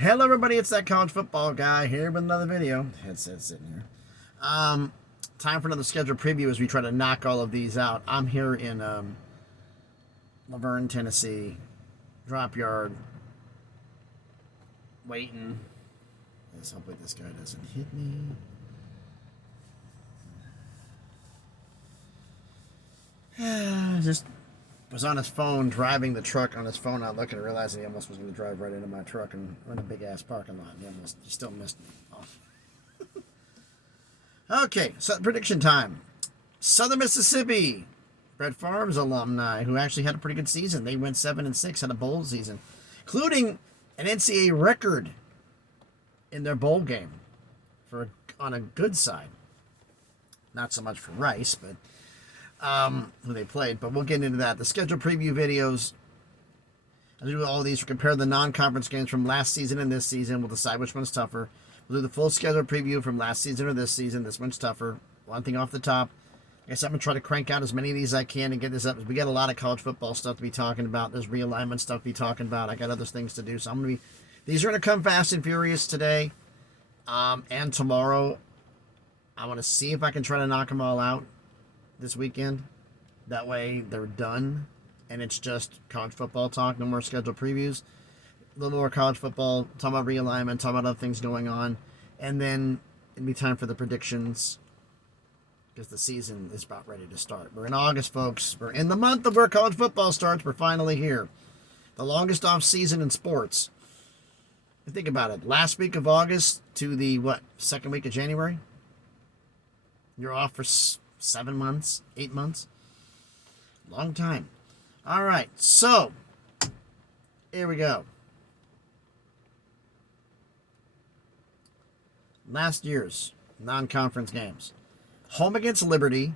Hello everybody, it's that college football guy here with another video. Headset sitting here. Time for another scheduled preview as we try to knock all of these out. I'm here in Laverne, Tennessee. Drop yard. Waiting. Let's hope this guy doesn't hit me. Just was on his phone, driving the truck on his phone, not looking, and realizing he almost was going to drive right into my truck and run a big ass parking lot. He still missed me. Oh. Okay, so prediction time. Southern Mississippi, Brett Favre's alumni, who actually had a pretty good season. They went 7-6, had a bowl season, including an NCAA record in their bowl game on a good side. Not so much for Rice, but who they played, but we'll get into that. The schedule preview videos, I'll do all these. We'll compare the non-conference games from last season and this season. We'll decide which one's tougher. We'll do the full schedule preview from last season or this season. This one's tougher. One thing off the top. I guess I'm going to try to crank out as many of these as I can and get this up. We got a lot of college football stuff to be talking about. There's realignment stuff to be talking about. I got other things to do, so these are going to come fast and furious today and tomorrow. I want to see if I can try to knock them all out this weekend. That way they're done and it's just college football talk, no more scheduled previews. A little more college football, talk about realignment, talk about other things going on, and then it'll be time for the predictions because the season is about ready to start. We're in August, folks. We're in the month of where college football starts. We're finally here. The longest off season in sports. Think about it. Last week of August to the second week of January? You're off for 7 months, 8 months. Long time. All right, so here we go. Last year's non-conference games. Home against Liberty,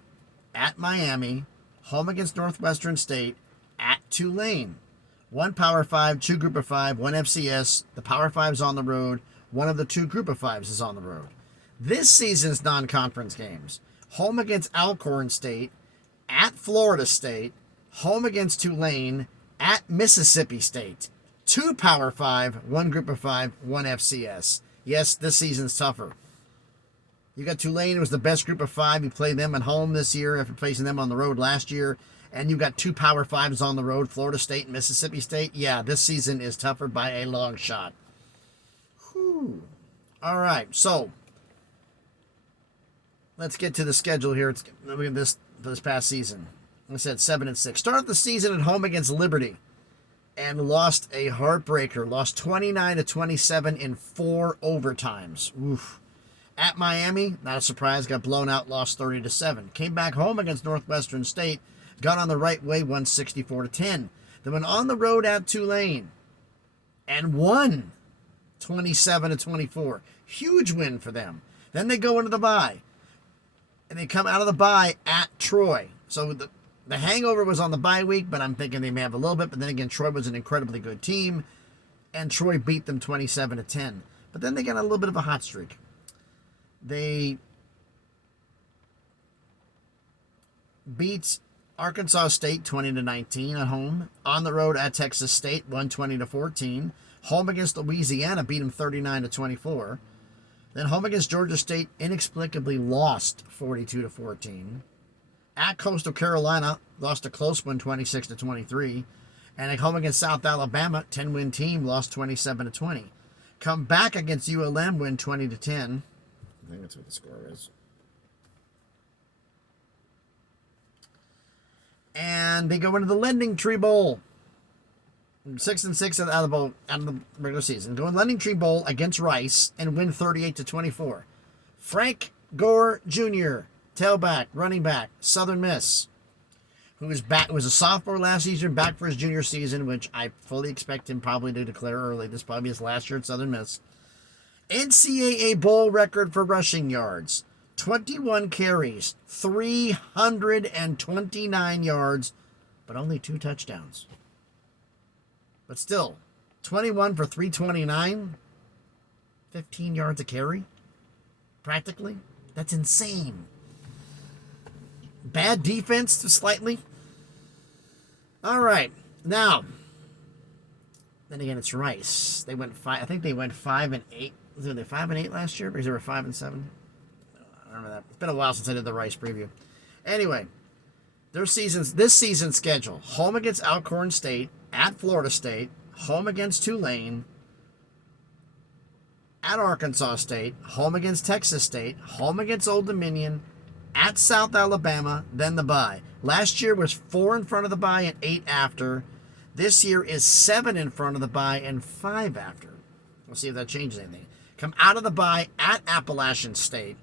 at Miami, home against Northwestern State, at Tulane. 1 Power 5, 2 Group of 5, 1 FCS. The Power 5's on the road. One of the 2 Group of 5s is on the road. This season's non-conference games. Home against Alcorn State, at Florida State, home against Tulane, at Mississippi State. 2 Power 5, 1 Group of 5, 1 FCS. Yes, this season's tougher. You got Tulane, who was the best Group of 5. You played them at home this year after facing them on the road last year. And you got 2 Power 5s on the road, Florida State and Mississippi State. Yeah, this season is tougher by a long shot. Whew. All right, so let's get to the schedule here. Look at this past season. I said 7-6. Started the season at home against Liberty and lost a heartbreaker. Lost 29-27 in 4 overtimes. Oof. At Miami, not a surprise, got blown out, lost 30-7. Came back home against Northwestern State, got on the right way, won 64-10. Then went on the road at Tulane and won 27-24. Huge win for them. Then they go into the bye. And they come out of the bye at Troy. So the hangover was on the bye week, but I'm thinking they may have a little bit. But then again, Troy was an incredibly good team, and Troy beat them 27-10. But then they got a little bit of a hot streak. They beat Arkansas State 20-19 at home. On the road at Texas State, won 20-14. Home against Louisiana, beat them 39-24. Then home against Georgia State, inexplicably lost 42-14. At Coastal Carolina, lost a close one, 26-23. And at home against South Alabama, 10-win team, lost 27-20. Come back against ULM, win 20-10. I think that's what the score is. And they go into the LendingTree Bowl. 6-6 out of the regular season. Go in LendingTree Bowl against Rice and win 38-24. Frank Gore Jr., tailback, running back, Southern Miss, who was a sophomore last season, back for his junior season, which I fully expect him probably to declare early. This probably his last year at Southern Miss. NCAA Bowl record for rushing yards. 21 carries, 329 yards, but only 2 touchdowns. But still, 21 for 329, 15 yards a carry, practically. That's insane. Bad defense, slightly. All right, now, Then again, it's Rice. They went five. I think they went 5-8. Was they 5-8 last year? Because they were 5-7. I remember that. It's been a while since I did the Rice preview. Anyway, this season's schedule: home against Alcorn State, at Florida State, home against Tulane, at Arkansas State, home against Texas State, home against Old Dominion, at South Alabama, then the bye. Last year was 4 in front of the bye and 8 after. This year is 7 in front of the bye and 5 after. We'll see if that changes anything. Come out of the bye at Appalachian State,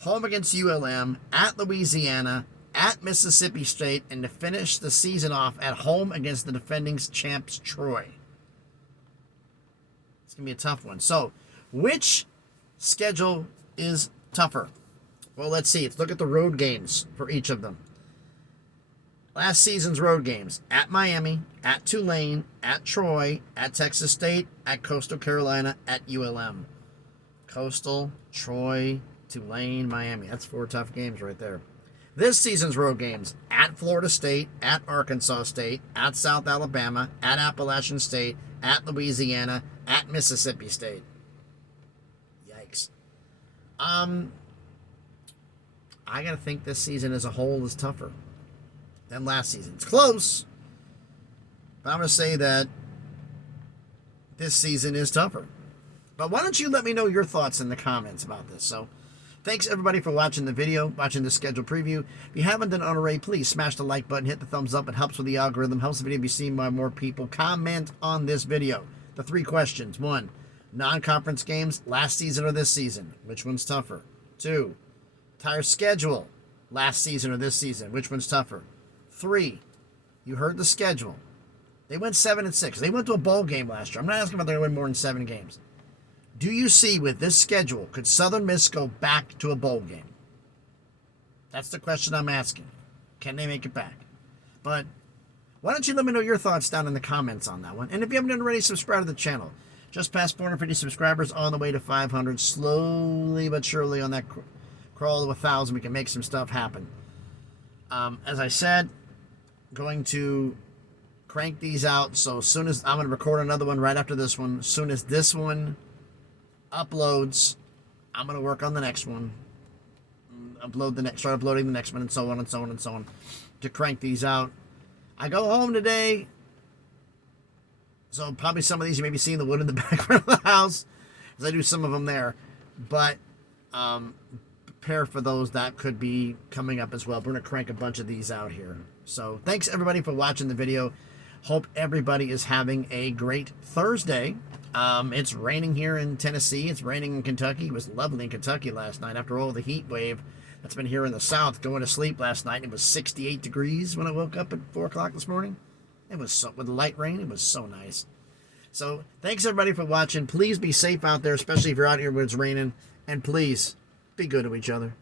home against ULM, at Louisiana, at Mississippi State, and to finish the season off at home against the defending champs Troy. It's going to be a tough one. So, which schedule is tougher? Well, let's see. Let's look at the road games for each of them. Last season's road games: at Miami, at Tulane, at Troy, at Texas State, at Coastal Carolina, at ULM. Coastal, Troy, Tulane, Miami. That's 4 tough games right there. This season's road games: at Florida State, at Arkansas State, at South Alabama, at Appalachian State, at Louisiana, at Mississippi State. Yikes. I gotta think this season as a whole is tougher than last season. It's close, but I'm going to say that this season is tougher. But why don't you let me know your thoughts in the comments about this? So, thanks everybody for watching the video, watching the schedule preview. If you haven't done it already, please smash the like button, hit the thumbs up. It helps with the algorithm, helps the video be seen by more people. Comment on this video. The 3 questions. 1, non-conference games, last season or this season? Which one's tougher? 2, entire schedule, last season or this season? Which one's tougher? 3, you heard the schedule. They went 7-6. They went to a bowl game last year. I'm not asking about they're going to win more than 7 games. Do you see with this schedule, could Southern Miss go back to a bowl game? That's the question I'm asking. Can they make it back? But why don't you let me know your thoughts down in the comments on that one? And if you haven't done already, subscribe to the channel. Just past 450 subscribers, on the way to 500. Slowly but surely on that crawl to 1,000, we can make some stuff happen. As I said, going to crank these out. So as soon as I'm going to record another one right after this one, as soon as this one uploads, I'm going to work on the next one, start uploading the next one, and so on and so on and so on, to crank these out. I go home today, so probably some of these you may be seeing the wood in the background of the house, as I do some of them there, but prepare for those that could be coming up as well. We're going to crank a bunch of these out here. So thanks everybody for watching the video. Hope everybody is having a great Thursday. It's raining here in Tennessee. It's raining in Kentucky. It was lovely in Kentucky last night after all the heat wave that's been here in the South. Going to sleep last night, it was 68 degrees when I woke up at 4 o'clock this morning. It was so, with light rain, it was so nice. So thanks everybody for watching. Please be safe out there, especially if you're out here when it's raining. And please be good to each other.